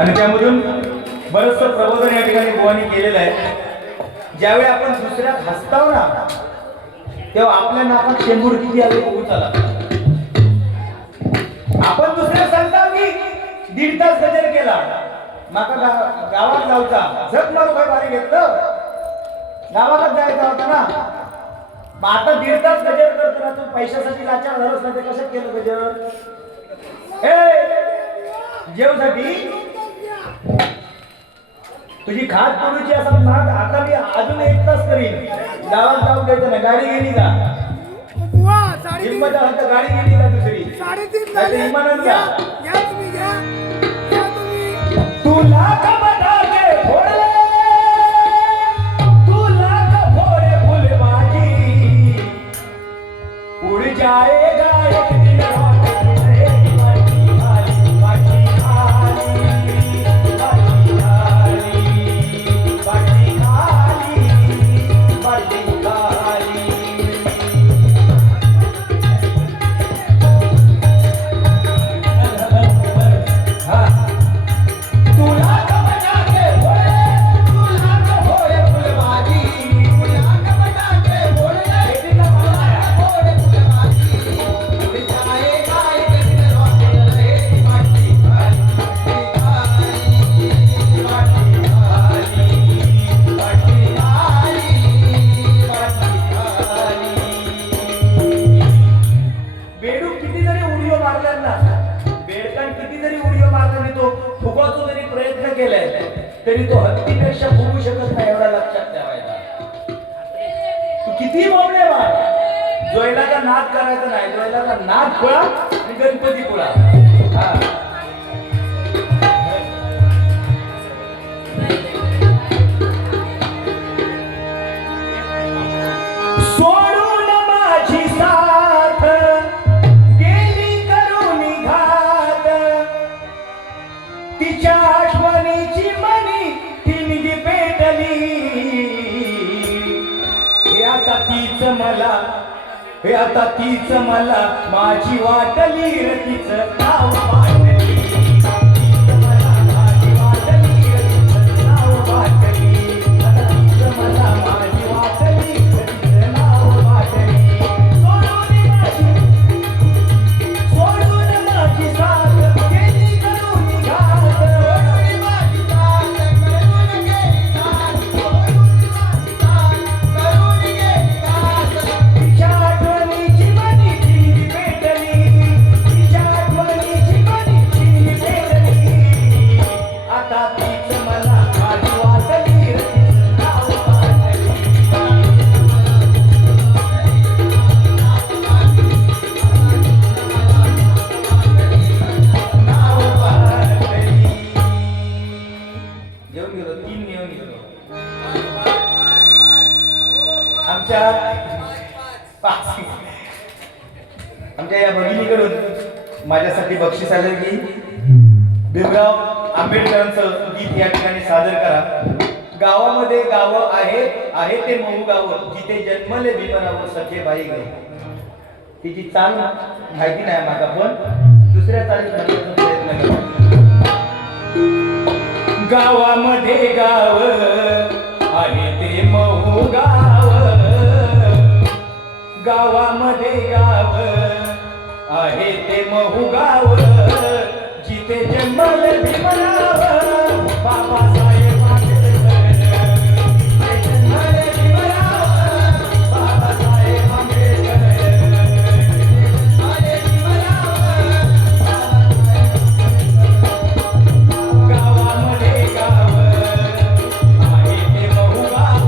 आणि त्यामधून बरंचसं प्रबोधन या ठिकाणी बुवांनी केलेलं आहे. ज्यावेळी आपण दुसऱ्या हसताव ना तेव्हा आपल्या नाकात शेंबूड किती आले बघू चला. आपण दुसऱ्या सांगताव की 1.5 तास गजर केला माका गावात जाऊचा झक मारू काय भारी घेतलं गावात जायचा होता ना. आता 1.5 तास गजर करतो ना तू पैशासाठी लाचार झालोस ना ते कसं केलं गजर जेवसाठी तुझी खात पडूची असं माग आता मी अजून 1 तास करीन गावात जाऊन द्यायचं ना. गाडी गेली का हिंमत गाडी गेली का दुसरी 3:30 इमानात जा तुला का बता के फोडले तुला का फोडे फुलबाजी उड़ जाएगा एक दिन तरी तो हत्तीपेक्षा फुगू शकत नाही एवढा लक्षात ठेवायचा. तू किती बोबडे मार जोयलाचा नाद करायचा नाही. जोयलाचा नाद खुळा आणि गणपती खुळा. सोडून माझी साथ गेली करून घात तिच्या आठवणीची आता तीच मला माझी वाटली तीच नाव वाटली तीच मला माझी वाटली तीच नाव वाटली आता तीच मला माझी वाटली तीच नाव वाटली सोडून माझी साथ गेली करून घात सोडून माझी साथ करून गेली घात सोडून माझी साथ करून गेली घात तिच्या आमच्या या भगिनीकडून माझ्यासाठी बक्षीस आलं की भीमराव आंबेडकरांचं गीत या ठिकाणी सादर करा. गावामध्ये गावं आहे ते महू गावं जिथे जन्मले भीमराव सखे बाई ग. तिची चाल माहिती नाही माझा पण दुसऱ्या चालीत म्हणण्याचा प्रयत्न करा. गावामध्ये गाव आहे ते महू गाव गावामध्ये गाव आहे ते महू गाव जिथे जन्मले भीमराव बाबासाहेब आंबेडकर जिथे जन्मले भीमराव बाबासाहेब आंबेडकर गावामध्ये गाव आहे ते महू गाव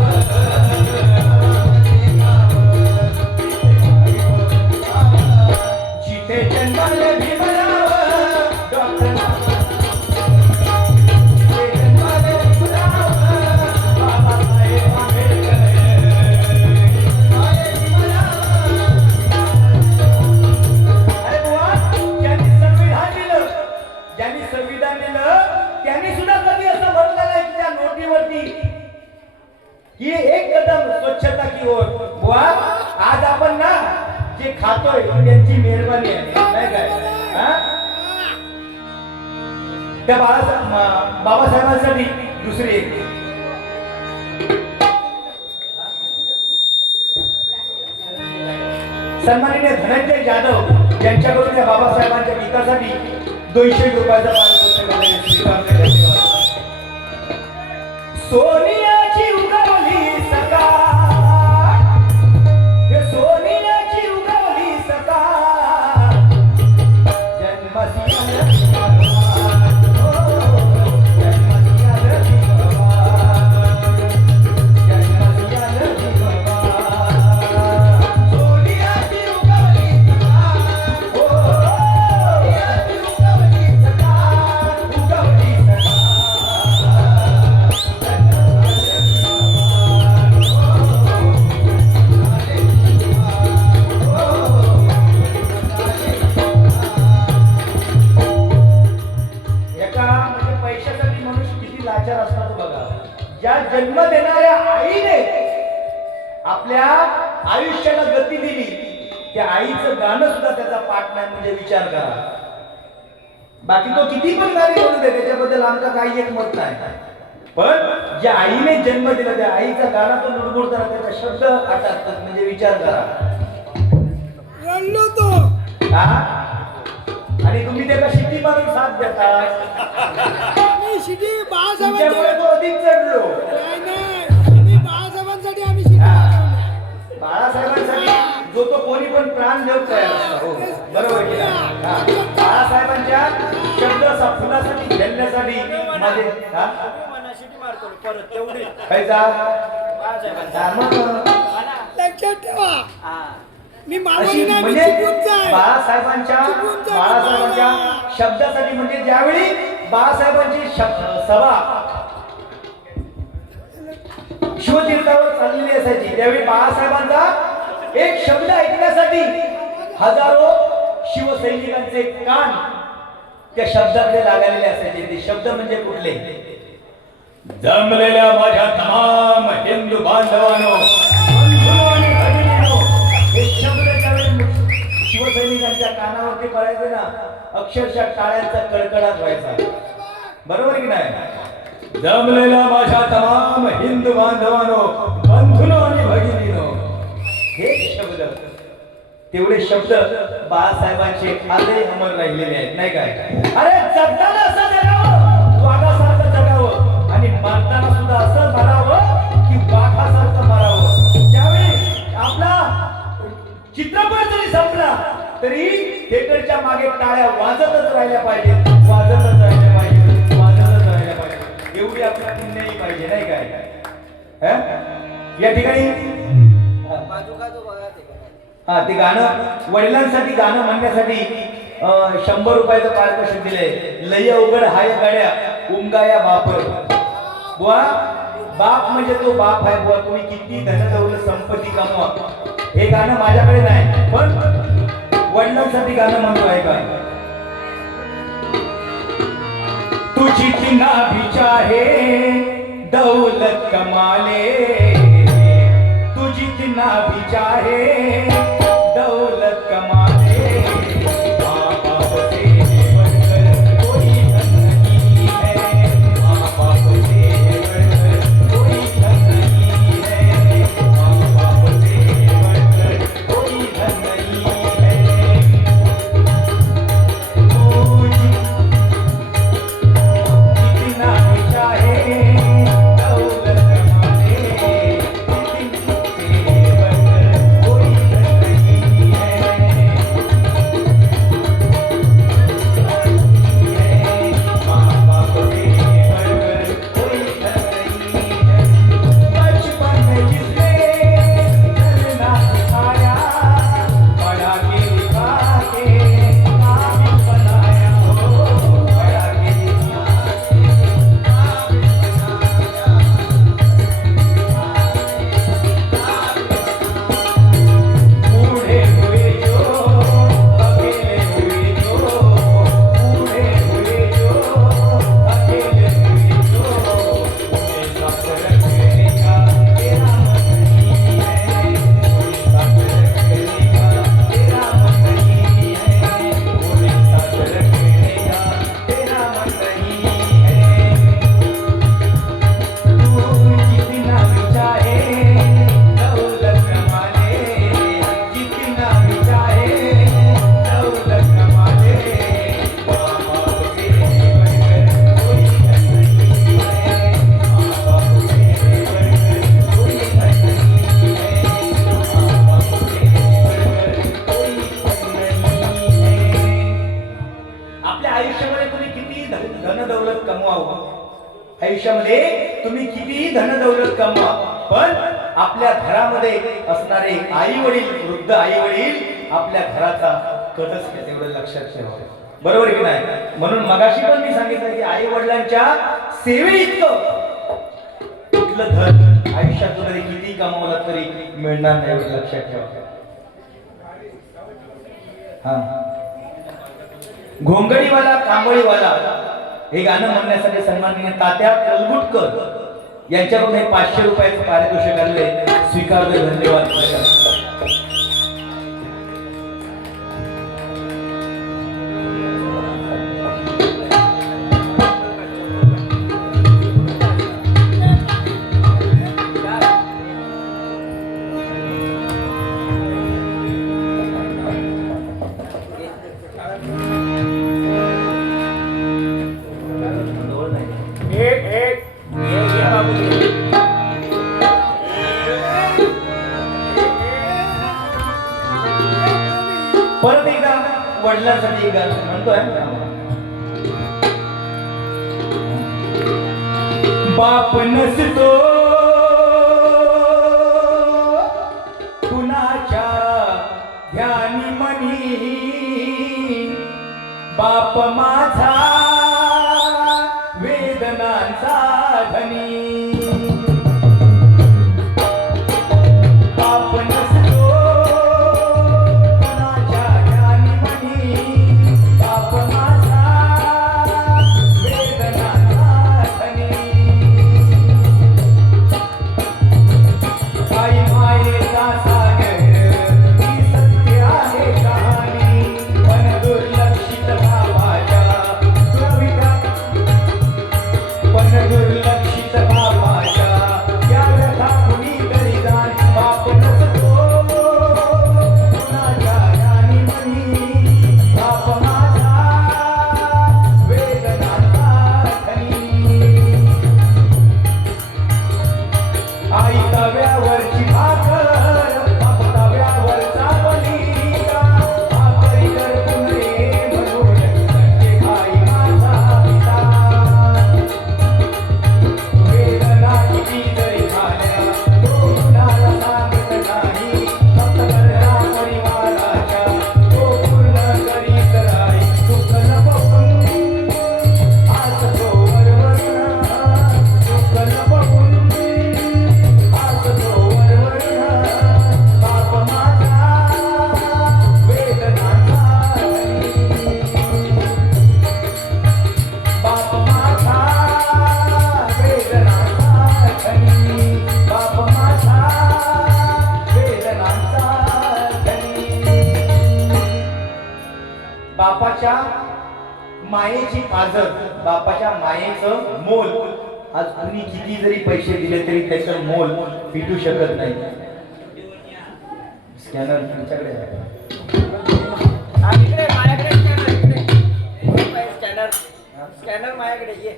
जिथे जन्मले भीमराव डॉक्टर त्यांनी सुद्धा कधी असं म्हटलं नाही की त्या नोटीवरती ही एक कदम स्वच्छता की ओर. बुवा आज आपण ना जे खातोय त्यांची मेहरबानी आहे नाही काय. त्या बाबासाहेबांसाठी दुसरी एक सन्माननीय धनंजय जाधव यांच्याकडून या बाबासाहेबांच्या गीतासाठी 200 रुपयाचा पारितोषिक सोनियाची उगवली सकाळ, हे सोनियाची उगवली सकाळ, जन्मसी आलं जन्म देणाऱ्या आईने आपल्या आयुष्याला गती दिली, त्या आईचं गाणं सुद्धा त्याचा पाठ नाही म्हणजे विचार करा. बाकी तो किती पण गाणी बोलू दे, त्याच्याबद्दल आमचा काही एक मत नाही, पण ज्या आईने जन्म दिला त्या आईचा गाणं तो लुडबुडताना त्याचा शब्द आठवतात म्हणजे विचार करा. रडलो तो आणि तुम्ही त्याला शिट्टी मारून साथ देता. मी शिटी तुमच्यामुळे तो अधिक चढलो. बाळासाहेबांसाठी आम्ही शिटी मारवली. बाळासाहेबांसाठी जो तो कोणी पण प्राण देऊ तयार असतो. हो बरोबर की नाही? बाळासाहेबांच्या शब्द फुलासाठी घेण्यासाठी मध्ये लक्षात ठेवा मी अशी म्हणजे बाळासाहेबांच्या शब्दासाठी म्हणजे ज्यावेळी बाळासाहेबांची सभा शिवतीर्थावर चाललेली असायची त्यावेळी बाळासाहेबांचा एक शब्द ऐकण्यासाठी हजारो शिवसैनिकांचे कान त्या शब्दाकडे लागलेले असायचे. ते शब्द म्हणजे कुठले? जमलेल्या माझ्या तमाम हिंदू बांधवांनो, हे शब्द ज्यावेळी शिवसैनिकांच्या कानावरती पडायचे ना, अक्षरशः टाळ्यांचा कडकडाट व्हायचा. बरोबर की नाही? जमलेल्या माझ्या तमाम हिंदू बांधवांनो, बंधूनो आणि भगिनीनो, हे शब्द तेवढे शब्द बाळासाहेबांचे आजही अमर राहिलेले आहेत नाही काय? अरे जगताना असं जगावं, वाघासारखं जगावं आणि मरताना सुद्धा असं मरावं की वाघासारखं मरावं. ज्यावेळी आपला चित्रपट जरी संपला तरी थिएटरच्या मागे टाळ्या वाजतच राहिल्या पाहिजे, वाजतच राहिल्या पाहिजे, वाजतच राहिल्या पाहिजे. एवढी आपल्या पुण्याही पाहिजे नाही काय? या ठिकाणी हा ते गाणं वडिलांसाठी गाणं म्हणण्यासाठी 100 रुपयाचं पारितोषिक दिलंय. लय उघड हाय गाड्या उमगाया बापर. बुवा बाप म्हणजे तो बाप आहे. बुवा तुम्ही किती धनदौलत संपत्ती कमवा, हे गाणं माझ्याकडे नाही, पण वडिलांसाठी गाणं म्हणतो आहे का? तुझी तिना भी चाहे दौलत कमाले, तुझी तिना भी चाहे दौलत कमाले, माँ बाप से बढ़कर कोई धन नहीं है, माँ बाप से बढ़कर कोई धन नहीं है, माँ बाप से बढ़कर कोई धन नहीं है. तुझी जितना भी चाहे दौलत कमाले, कोई दौलत कमवावं. आयुष्यामध्ये तुम्ही कितीही धन दौलत कमवा, पण आपल्या घरामध्ये असणारे आई वडील, वृद्ध आई वडील आपल्या घराचा कटच आहे, तेवढं लक्षात ठेवा. बरोबर की नाही? म्हणून मगाशी पण मी सांगितलं की आई वडिलांच्या सेवे इतकं कुठलं धन आयुष्यात तुम्ही किती कमावलं तरी मिळणार नाही, एवढं लक्षात ठेवा. हा, घोंगडीवाला कांबळीवाला हे गाणं म्हणण्यासाठी सन्माननीय तात्या कलगुटकर यांच्याकडून हे 500 रुपयाचं पारितोषिक आले, स्वीकारले. धन्यवाद. परत एकदा वडिलांसाठी एक गाणं म्हणतोय. बाप नसतो कुणाच्या ध्यानी मनी, बाप माझा वेदनांचा धनी. बाप नसतो कुणाच्या ध्यानी मनी, बाप माझा वेदनांचा धनी. आई मायेचा सागर ही सत्य आहे कहाणी, पण दुर्लक्षित भावाच्या कविता, पण दुर्लक्षित भावाच्या या व्यथा कुणीतरी जाण. बाप नसतो कुणाच्या ध्यानी मनी, बाप माझा वेदनांचा धनी. आई तव्यावरची भाकर, बाप तव्यावरचा बलिका, भाकरी करतू नये म्हणून संजय भाई माझा पिता. वेदना किती जरी झाल्या तो कुणाला सांगत नाही, फक्त करता परिवाराच्या तो पूर्ण करीत राही. दुःख लपवून हसतो वरवरनं, दुःख लपवून हसतो वरवरनं. बाप माझा वेदनांचा धनी, बाप माझा वेदनांचा धनी, बाप माझा वेदनांचा धनी. बापाच्या मायेची पाजर, बापाच्या मायेचं मोल आज कुणी किती जरी पैसे दिले तरी त्याचं मोल पिटू शकत नाही. स्कॅनर तुमच्याकडे आहे. इकडे माझ्याकडे स्कॅनर स्कॅनर माझ्याकडे ये.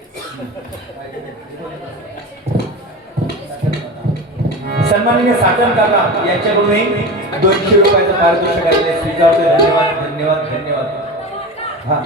सन्माननीय साटम काका यांच्याकडूनही 200 रुपयाचं पारितोषिक आलेले स्वीकारतो. धन्यवाद, धन्यवाद, धन्यवाद. हा,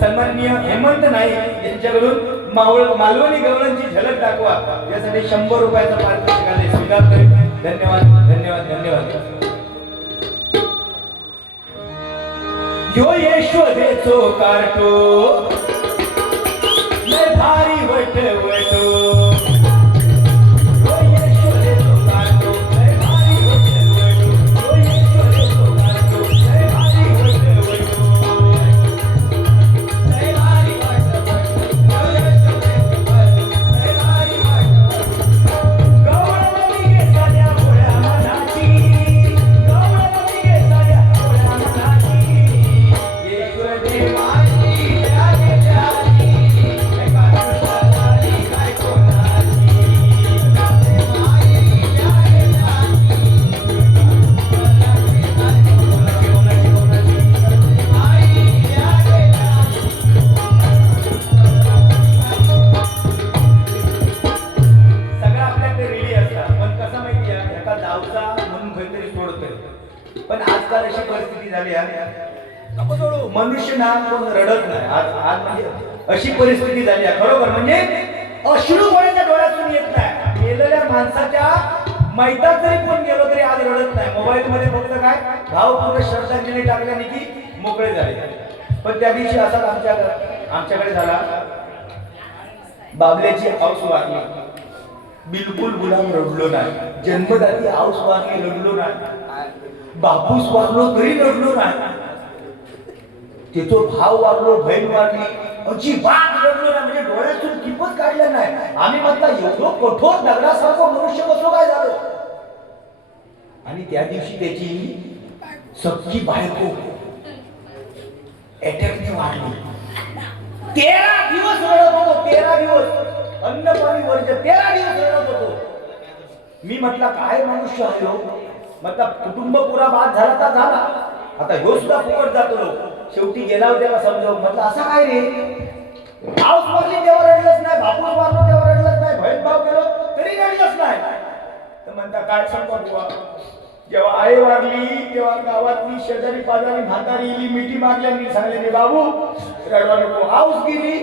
सन्माननीय हेमंत नाईक यांच्याकडून मालवणी गवळणची झलक दाखवा यासाठी 100 रुपयाचा पारितोषिक आले स्वीकार करेन. धन्यवाद धन्यवाद धन्यवाद. यो यशोदेचो कार्टो लय भारी वटवटो. यो यशोदेचो कार्टो लय भारी वटवटो. यो यशोदेचो कार्टो लय भारी वटवटो. लय भारी वटवटो. यो यशोदेचो कार्टो लय भारी वटवटो. गवळणी गे साड्या भोळ्या मनाची. गवळणी गे साड्या भोळ्या मनाची. पण आजकाल अशी परिस्थिती झाली आहे मनुष्य ना कोण रडत नाही. आज म्हणजे अशी परिस्थिती झाली आहे खरोखर म्हणजे अश्रू कोणाच्या डोळ्यातून येत नाही. मेलेल्या माणसाच्या मैदानात जरी कोण गेलो तरी आज रडत नाही. मोबाईल मध्ये फक्त काय भावपूर्ण श्रद्धांजली टाकल्याने की मोकळे झाले. पण त्या दिवशी असाच आमच्याकडे झाला. बाबल्याची आऊस वारली. बिलकुल गुलाम रडलो नाही. जन्मदाती आऊस वारली रडलो नाही. बापूस वारलो तरी रडलो नाही. तिथो भाव वारलो बहीण वारली अजिबात रडलो नाही. म्हणजे डोळ्यातून किंमत काढलं नाही. आम्ही म्हटलं एवढं कठोर दगडासारखं मनुष्य कसं काय झालं. आणि त्या दिवशी त्याची सख्खी बायको अटॅकने वाढली. 13 दिवस रडत होतो. 13 दिवस अन्न पाणी वर्ज 13 दिवस रडत होतो. मी म्हटलं काय मनुष्य आहे हो. म्हटलं कुटुंब पुरा बाद झाला तर झाला. आता ह्यो सुद्धा फुकट जातो लोक. शेवटी गेला होता त्याला समजावून म्हटलं असं काय रे. आऊस मारली तेव्हा रडलंच नाही. बापूस मारलो तेव्हा रडलंच नाही. बहीण भाव गेलो तरी रडलंच नाही. तर म्हणता काय सांगतो बुवा. जेव्हा आई वारली तेव्हा गावातली शेजारी पाजारी म्हातारी इली मिठी मारल्याने सांगले बाबू रडवा नको. आऊस गेली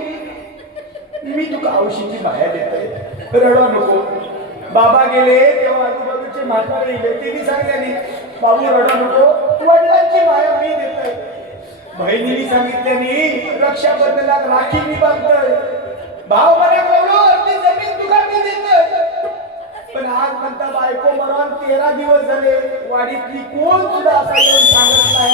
मी तुका औषधीची माया देते रडवा नको. बाबा गेले तेव्हा आजूबाजूचे म्हातारे इले त्यांनी सांगल्याने बाबू रडवा नको. वडिलांची माया मी देतोय. बहिणीने सांगितल्याने रक्षाबंधनात राखी मी बांधतोय. भाव मला बोललो अर्धी जमीन तुका मी देतोय. पण आज म्हणता बायको मरण 13 दिवस झाले. वाडीतली कोण सुद्धा असा येऊन सांगत नाही.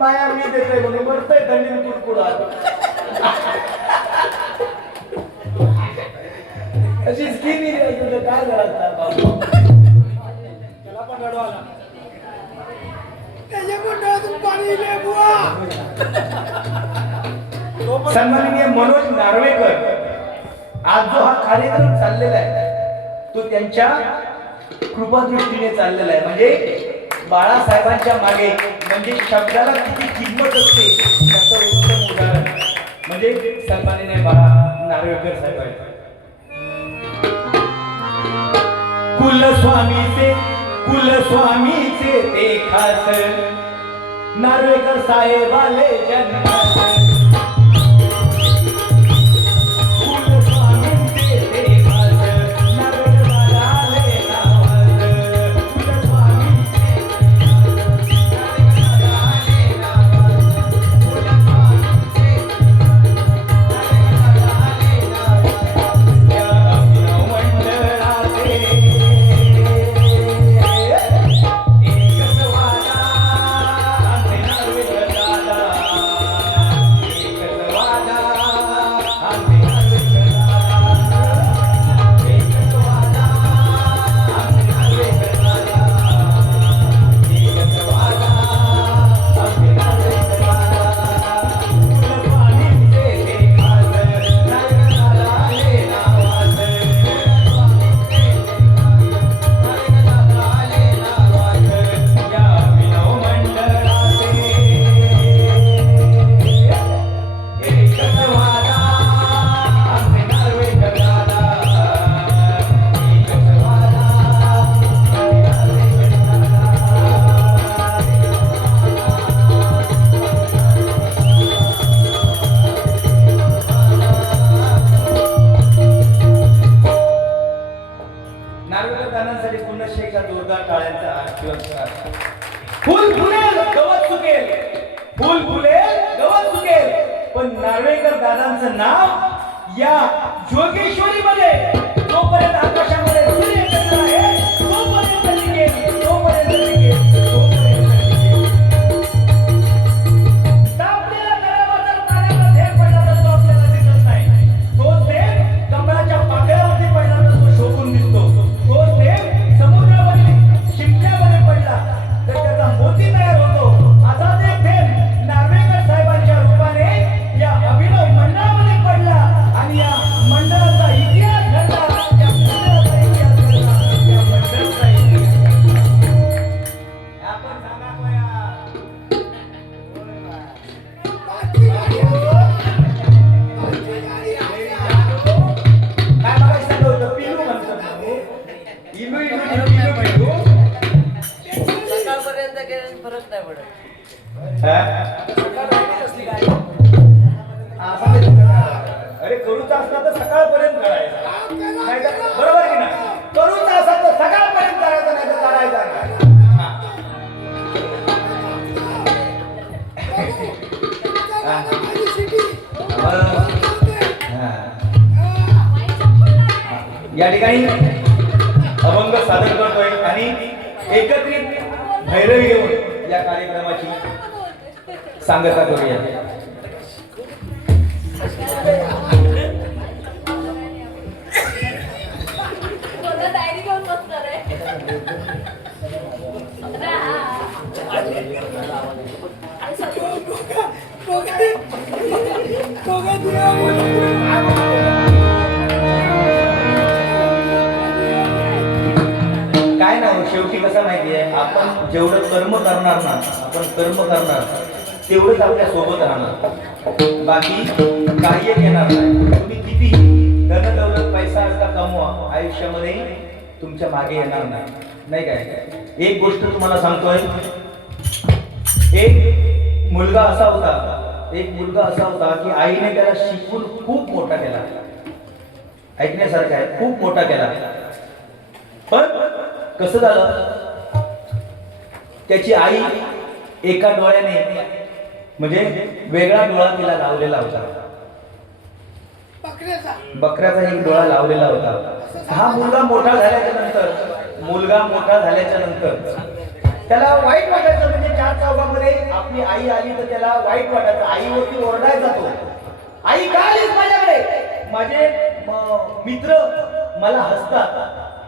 माया मी देतोय म्हणून मरतोय धन्य कुडकुडा. अशी स्कीम काय झाला बाबू. त्याला पण रडवाला. सन्माननीय मनोज नार्वेकर आज जो हा कार्यक्रम चाललेला आहे तो त्यांच्या कृपादृष्टीने चाललेला आहे. म्हणजे बाळासाहेबांच्या मागे म्हणजे शब्दाला किती किंमत असते त्याचं उत्तम उदाहरण म्हणजे सन्माननीय बाळा नार्वेकर साहेब आहेत. कुलस्वामीचे ते खास नार्वेकर साहेब आले जन्मास. या जोगेश्वरीमध्ये जोपर्यंत आकाशामध्ये सूर्य चंद्र आहे तोपर्यंत टिकेल, तोपर्यंत टिकेल, तोपर्यंत टिकेल. तापलेला तलावात जर पाण्याचा थेंब पडला तर तो आपल्याला दिसत नाही. तोच थेंब कमळाच्या पाकळ्यावरती पडला तर तो शोभून दिसतो. तोच थेंब समुद्रावरील शिंपल्यामध्ये पडला तर त्याचा मोती तयार होतो. असाच एक थेंब नार्वेकर साहेबांच्या रूपाने या अभिनव मंडळामध्ये पडला आणि या मंडळाचा इतिहास घडला. या मंडळाचा इतिहास घडला. या मंडळाचा इतिहास. आपण सांगा कोया. पाचवी गाडी काय बघायचं सांगत होतं? पिलू म्हणतात ना हो. इलू इलू इलू पिलू. सकाळपर्यंत गेले फरक नाही पडत. हा? कसली गाडी असं नाही करणार. अरे करूचा असला तर सकाळपर्यंत करायचा. नाही तर बरोबर की नाही? करूचा असला तर सकाळपर्यंत करायचा, नाही तर करायचा नाही. हा. माझी शिटी हा. या ठिकाणी अभंग सादर करतोय आणि एकत्रित भैरवी घेऊन या कार्यक्रमाची सांगता करूया. डायरी घेऊन बसणार आहे. काय ना शेवटी कसं माहितीये, आपण जेवढं कर्म करणार ना, आपण कर्म करणार तेवढंच आपल्या सोबत राहणार. बाकी काही येणार नाही. तुम्ही किती धन दौलत पैसा असता कमवा, आयुष्यामध्ये तुमच्या मागे येणार नाही काय. एक गोष्ट तुम्हाला सांगतोय. एक मुलगा असा होता की आईने त्याला शिकवून खूप मोठा केला. ऐकण्यासारखं आहे, खूप मोठा केला. पण कसं झालं, त्याची आई एका डोळ्याने म्हणजे वेगळा डोळा तिला लावलेला होता. बकऱ्याचा एक डोळा लावलेला होता. हा मुलगा मोठा झाल्याच्या नंतर त्याला वाईट वाटायचं. म्हणजे चार चौकामध्ये आपली आई आली तर त्याला वाईट वाटायचं. आईवरती ओरडायचा तो. आई का आलीस माझ्याकडे? माझे मित्र मला हसतात.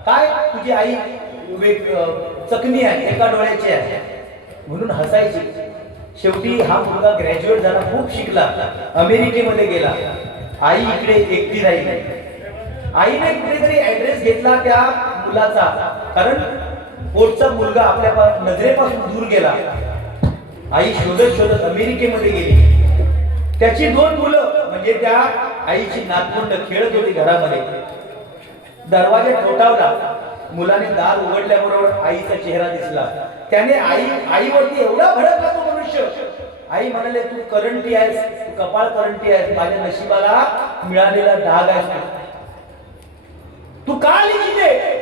काय तुझी आई चकणी आहे, एका डोळ्याची आहे म्हणून हसायची. शेवटी हा मुलगा ग्रॅज्युएट झाला, खूप शिकला, अमेरिकेमध्ये गेला. आई इकडे एकटी राहिली. आईने कुठेतरी ऍड्रेस घेतला त्या मुलाचा, कारण पोटचा मुलगा आपल्या नजरेपासून दूर गेला. आई शोधत शोधत अमेरिकेमध्ये गेली. त्याची 2 मुलं म्हणजे त्या आईची नातवंड खेळत होती घरामध्ये. दरवाजा ठोठावला. मुलाने दार उघडल्याबरोबर आईचा चेहरा दिसला. त्याने आईवरती एवढा भडकला तो मनुष्य. आई म्हणाले, तू करंटी आहेस, तू कपाळ करंटी आहेस, माझ्या नशिबाला मिळालेला डाग आहेस. तू का आलीस इथे?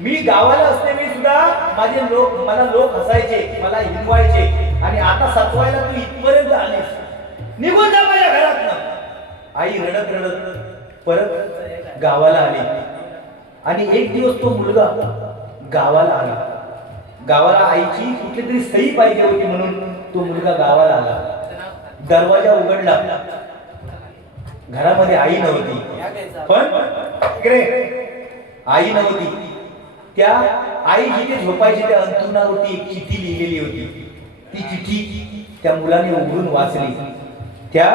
मी गावाला असते मी सुद्धा मला लोक हसायचे, मला हिंदवायचे, आणि आता सतवायला तू इथपर्यंत आलीस. निघून जा माझ्या घरातनं. आई रडत रडत परत गावाला आली. आणि एक दिवस तो मुलगा गावाला आला. गावाला आईची कुठली तरी सही पाहिजे होती म्हणून तो मुलगा गावाला आला. दरवाजा उघडला. घरामध्ये आई नव्हती. पण इकडे आई नव्हती. त्या आई जिथे झोपायची त्या अंथरुणावरती एक चिठ्ठी लिहिलेली होती. ती चिठ्ठी त्या मुलाने उघडून वाचली. त्या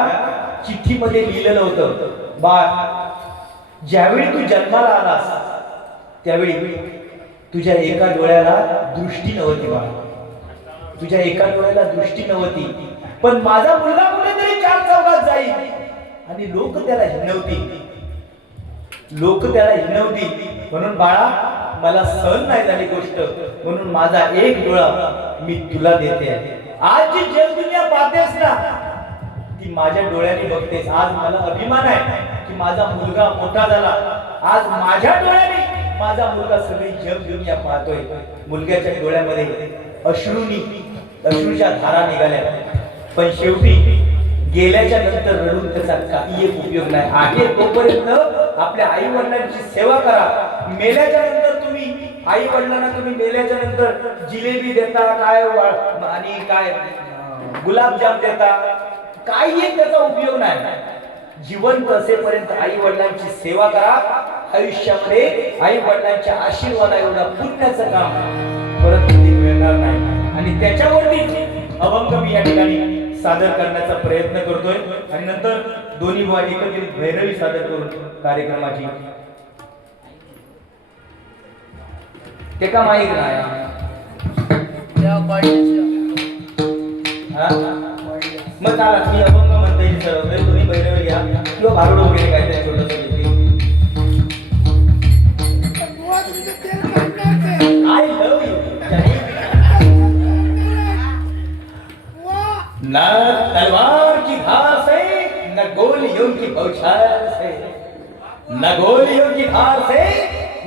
चिठ्ठीमध्ये लिहिलेलं होतं, बाळ, ज्यावेळी तू जन्माला आलास त्यावेळी तुझ्या एका डोळ्याला दृष्टी नव्हती. बाळ, तुझ्या एका डोळ्याला दृष्टी नव्हती. पण माझा मुलगा कुठेतरी 4 चौकात जाईल आणि लोक त्याला हिणवतील. म्हणून बाळा, मला सहन नाही झाली गोष्ट, म्हणून माझा एक डोळा मी तुला देते. आज जी जगदुनिया पाहतेस ना, ती माझ्या डोळ्याने बघतेस. आज मला अभिमान आहे की माझा मुलगा मोठा झाला. आज माझ्या डोळ्याने माझा मुलगा सगळी जगदुनिया पाहतोय. मुलग्याच्या डोळ्यामध्ये अश्रूच्या धारा निघाल्या. पण शेवटी गेल्याच्या नंतर रडून त्याचा काही एक उपयोग नाही. आहे तोपर्यंत आपल्या आई वडिलांची सेवा करा. मेल्याच्या नंतर तुम्ही आई वडिलांना तुम्ही मेल्याच्या नंतर जिलेबी देता काय आणि काय गुलाबजाम देता, काही एक त्याचा उपयोग नाही. जिवंत असेपर्यंत आई वडिलांची सेवा करा. आयुष्यामध्ये आई वडिलांच्या आशीर्वादा एवढा पुण्याचं काम परत कधी मिळणार नाही. आणि त्याच्यावरती अभंग मी या ठिकाणी सादर करण्याचा प्रयत्न करतोय आणि नंतर दोन्ही बुवा एकत्रित भैरवी सादर करून कार्यक्रमाची ते का माहीत नाही. मग चला मी अभंग म्हणता येईल सर, तुम्ही भैरवी घ्या किंवा भारुड वगैरे काहीतरी छोटंसं बुवा तुमचं तेल काढणार ते. I love you. बुवा न तलवार की धार से न गोलियों की बौछार से, न गोलियों की धार से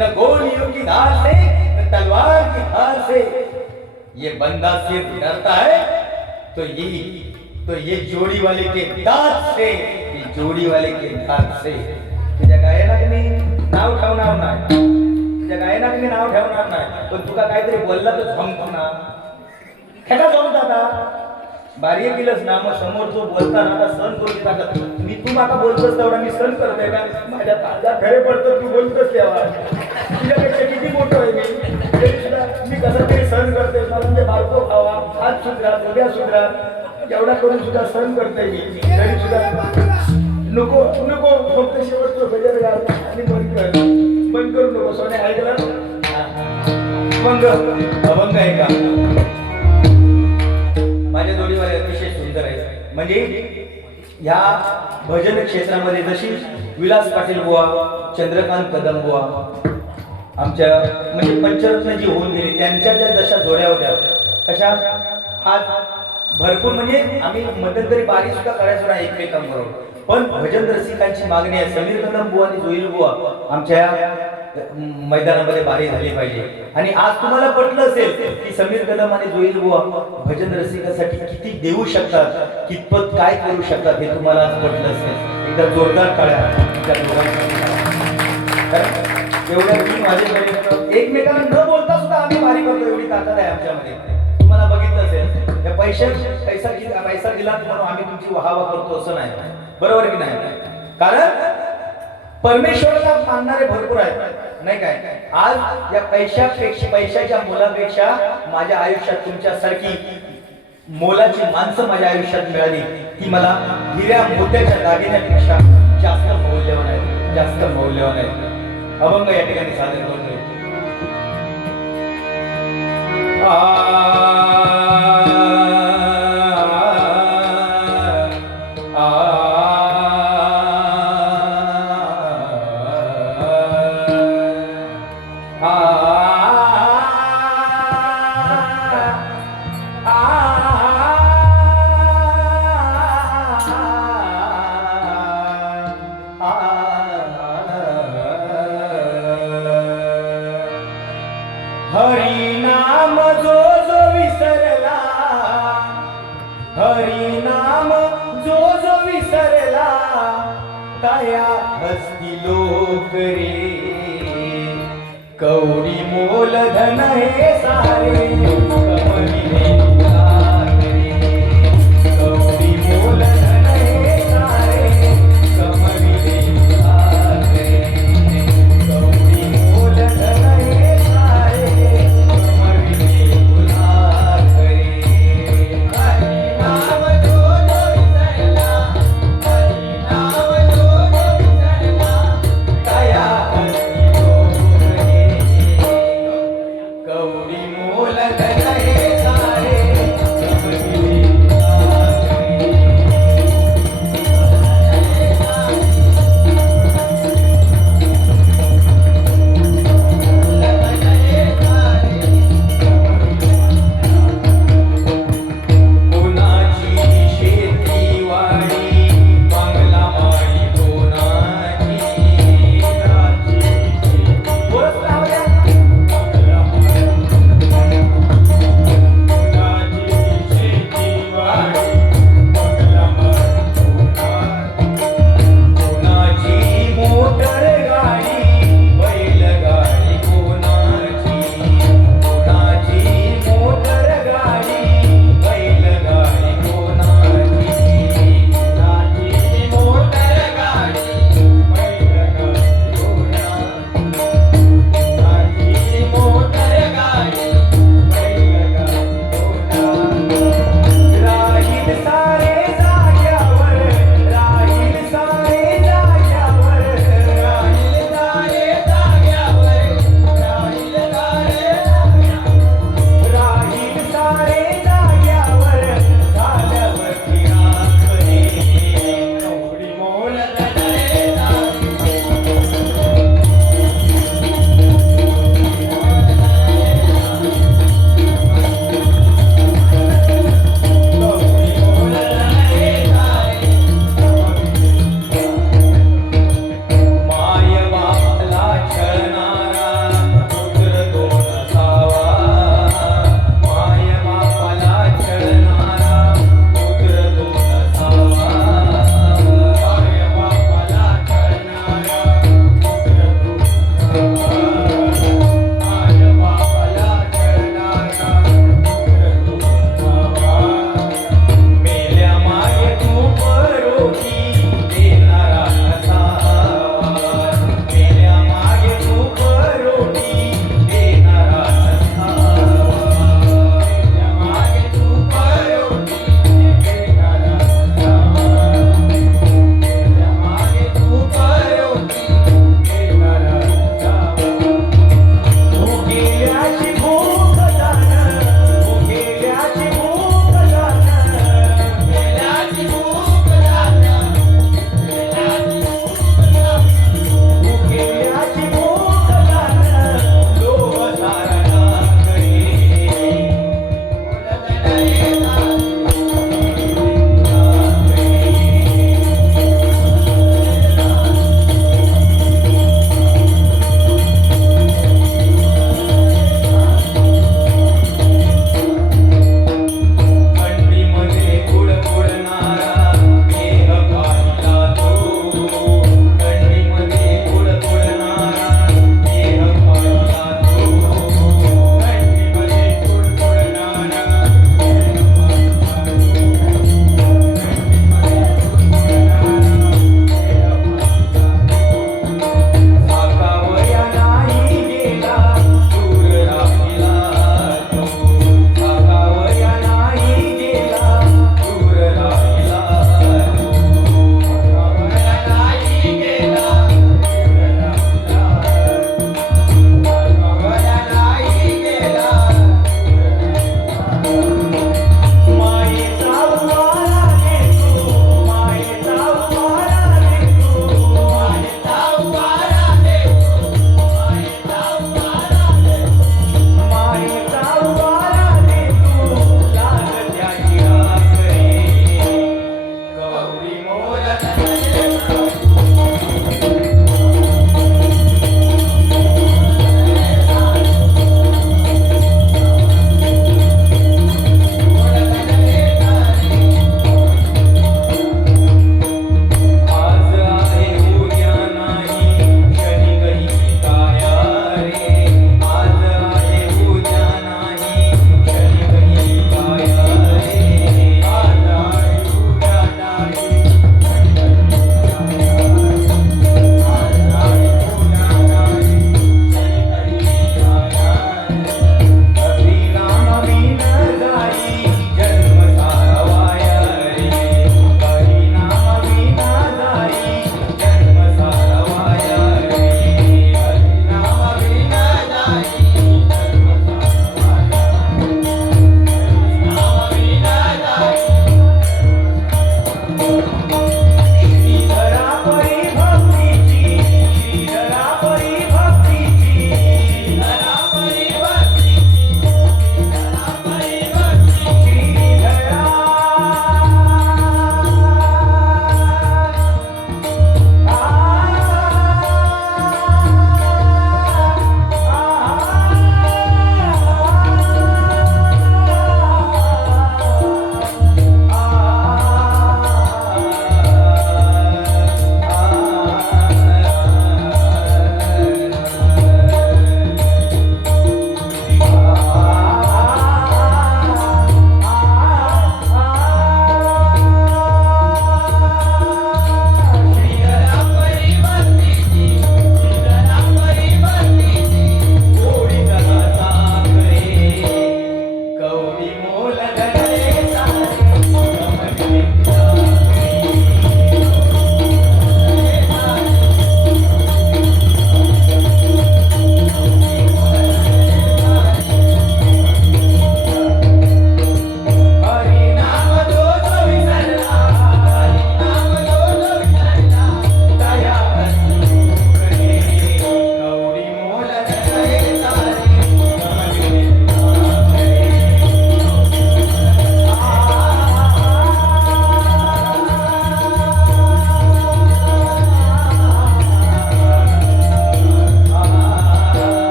न गोलियों की धार से न तलवार की धार से ये बंदा सिर्फ डरता है तो ये जोड़ी वाले के दांत से, ये जोड़ी वाले के दांत से. तुझ्या गायना की मी नाव ठेवणार नाही, तुझ्या गायना की मी नाव ठेवणार नाही, पण तुका काहीतरी बोलला तर जमतो ना. खेळा जमत आता बारी केलंच ना, मग समोर जो बोलता ना सण करू टाकत. मी तू माका बोलतोस तेवढा मी सण करतोय का? माझ्या ताजा खरे पडतो तू बोलतोस तेव्हा. तुझ्यापेक्षा किती मोठं आहे मी, तरी सुद्धा मी कसं तरी सण करते. मला म्हणजे बारको खावा, आज सुधरा उद्या सुधरा एवढा करून सुद्धा सण करतोय मी. तरी सुद्धा नको नको फक्त शेवटचं भजन गाल आणि बंद करू नको. सोने ऐकलं अभंग अभंग आहे का? माझ्या जोडीवाले अतिशय सुंदर आहे. म्हणजे ह्या भजन क्षेत्रामध्ये जशी विलास पाटील बुवा, चंद्रकांत कदम बुवा आमच्या म्हणजे पंचरत्न जी होऊन गेली त्यांच्या ज्या जशा जोड्या होत्या कशा आज भरपूर म्हणजे आम्ही मध्यंतरी बारी सुद्धा करायचो ना एकमेकांबरोबर. पण भजन रसिकांची मागणी आहे समीर कदम बुवा आणि जोईल बुवा आमच्या मैदानामध्ये बारी झाली पाहिजे. आणि आज तुम्हाला पटलं असेल की समीर कदम आणि जोईल बुवा भजन रसिकासाठी किती देऊ शकतात, कितपत काय करू शकतात हे तुम्हाला आज पटलं असेल. एकदा जोरदार टाळ्या त्या दोघांसाठी. एवढ्या तुम्ही माझ्याकडे एकमेकांना न बोलता सुद्धा आम्ही बारी करतो एवढी ताकद आहे आमच्यामध्ये. तुम्हाला बघितलं असेल त्या पैसा दिला म्हणून आम्ही तुमची वाहवा करतो असं नाही, बरोबर की नाही? कारण परमेश्वराला मानणारे भरपूर आहेत नाही काय. आज या पैशाच्या मोलापेक्षा माझ्या आयुष्यात तुमच्यासारखी मोलाची माणसं माझ्या आयुष्यात मिळाली ती मला हिऱ्या मोत्याच्या दागिन्यापेक्षा जास्त मौल्यवान आहे, जास्त मौल्यवान आहे. अभंग या ठिकाणी सादर करतोय. हरी नाम जो जो विसरला, हरी नाम जो जो विसरला तया हस्ती लोक रे. कवडी मोल धन हे सारे कमविले तुलाक रे. कवडी मोल धन हे सारे कमविले तुलाक रे. कवडी मोल धन हे सारे कमविले तुलाक रे. हरी नाम जो जो विसरला, हरी नाम जो जो विसरला तया हस्ती लोक रे. कवडी मोल धन हे सारे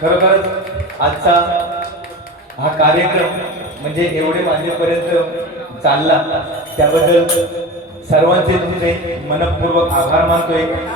खरोखरच आजचा हा कार्यक्रम म्हणजे एवढे माझ्यापर्यंत चालला त्याबद्दल सर्वांचे तुमचे मनपूर्वक आभार मानतोय.